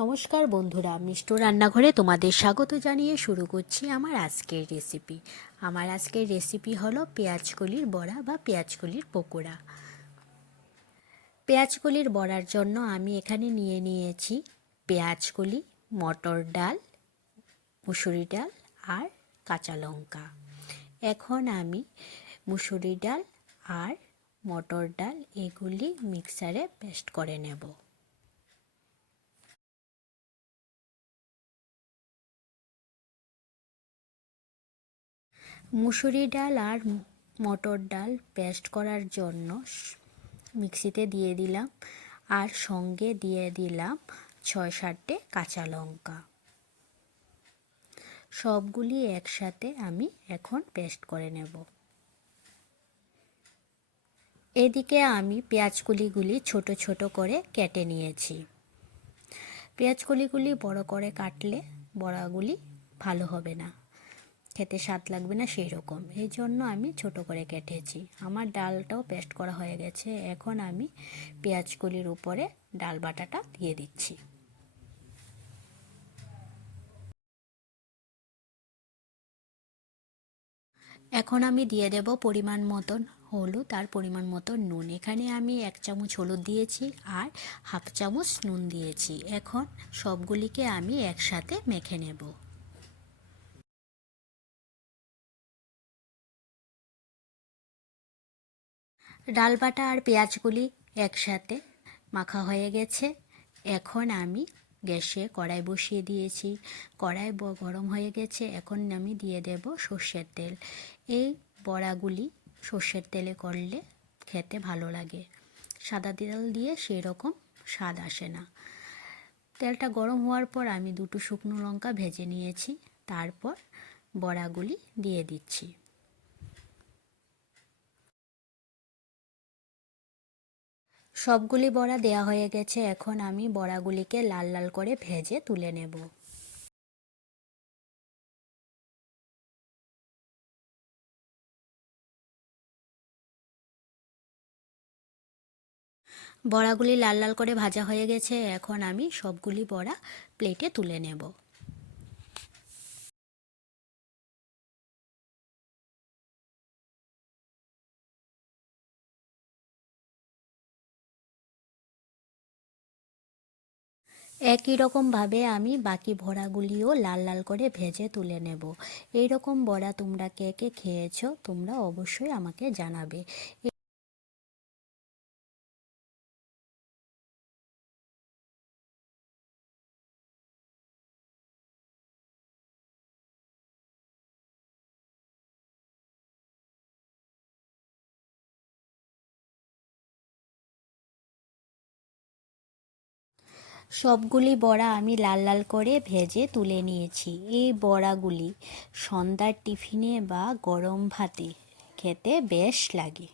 নমস্কার বন্ধুরা, মিষ্টু রান্নাঘরে তোমাদের স্বাগত জানিয়ে শুরু করছি আমার আজকের রেসিপি। আমার আজকের রেসিপি হলো পেঁয়াজকলির বড়া বা পেঁয়াজকলির পকোড়া। পেঁয়াজকলির বড়ার জন্য আমি এখানে নিয়ে নিয়েছি পেঁয়াজকলি, মটর ডাল, মুসুরি ডাল আর কাঁচা লঙ্কা। এখন আমি মুসুরি ডাল আর মটর ডাল এগুলি মিক্সারে পেস্ট করে নেব। মুসুরি ডাল আর মটর ডাল পেস্ট করার জন্য মিক্সিতে দিয়ে দিলাম, আর সঙ্গে দিয়ে দিলাম 6-7টে কাঁচা লঙ্কা। সবগুলি একসাথে আমি এখন পেস্ট করে নেব। এদিকে আমি পেঁয়াজকলিগুলি ছোট ছোট করে কেটে নিয়েছি। পেঁয়াজকলিগুলি বড় করে কাটলে বড়াগুলি ভালো হবে না, খেতে স্বাদ লাগবে না, সেই রকম। এই জন্য আমি ছোট করে কেটেছি। আমার ডালটাও পেস্ট করা হয়ে গেছে। এখন আমি পেঁয়াজকলির উপরে ডাল বাটাটা দিয়ে দিচ্ছি। এখন আমি দিয়ে দেব পরিমাণ মতন হলুদ আর পরিমাণ মতন নুন। এখানে আমি 1 চামচ হলুদ দিয়েছি আর 1/2 চামচ নুন দিয়েছি। এখন সবগুলিকে আমি একসাথে মেখে নেব। ডাল বাটা আর পেঁয়াজগুলি একসাথে মাখা হয়ে গেছে। এখন আমি গ্যাসে কড়াই বসিয়ে দিয়েছি। কড়াই গরম হয়ে গেছে। এখন আমি দিয়ে দেব সর্ষের তেল। এই বড়াগুলি সর্ষের তেলে করলে খেতে ভালো লাগে, সাদা তেল দিয়ে সেই রকম স্বাদ আসে না। তেলটা গরম হওয়ার পর আমি 2টো শুকনো লঙ্কা ভেজে নিয়েছি। তারপর বড়াগুলি দিয়ে দিচ্ছি। সবগুলি বড়া দেয়া হয়ে গেছে। এখন আমি বড়াগুলিকে লাল লাল করে ভেজে তুলে নেব। বড়াগুলি লাল লাল করে ভাজা হয়ে গেছে। এখন আমি সবগুলি বড়া প্লেটে তুলে নেব। একই রকমভাবে আমি বাকি বড়াগুলিও লাল লাল করে ভেজে তুলে নেব। এই রকম বড়া তোমরা কে কে খেয়েছো তোমরা অবশ্যই আমাকে জানাবে। সবগুলি বড়া আমি লাল লাল করে ভেজে তুলে নিয়েছি। এই বড়াগুলি সন্ধ্যার টিফিনে বা গরম ভাতে খেতে বেশ লাগে।